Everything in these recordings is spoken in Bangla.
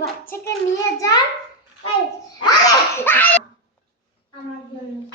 বাচ্চাকে নিয়ে যান আমার জন্য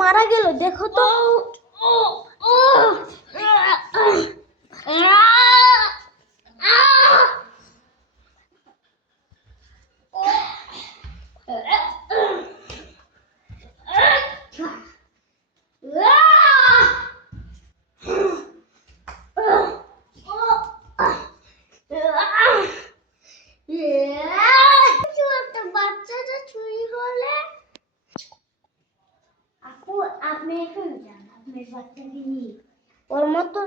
মারা গেল দেখো তো বাচ্চাটা চুরি হলে আপু আপনি এখন যান আপনার বাচ্চাকে নিয়ে ওর মতন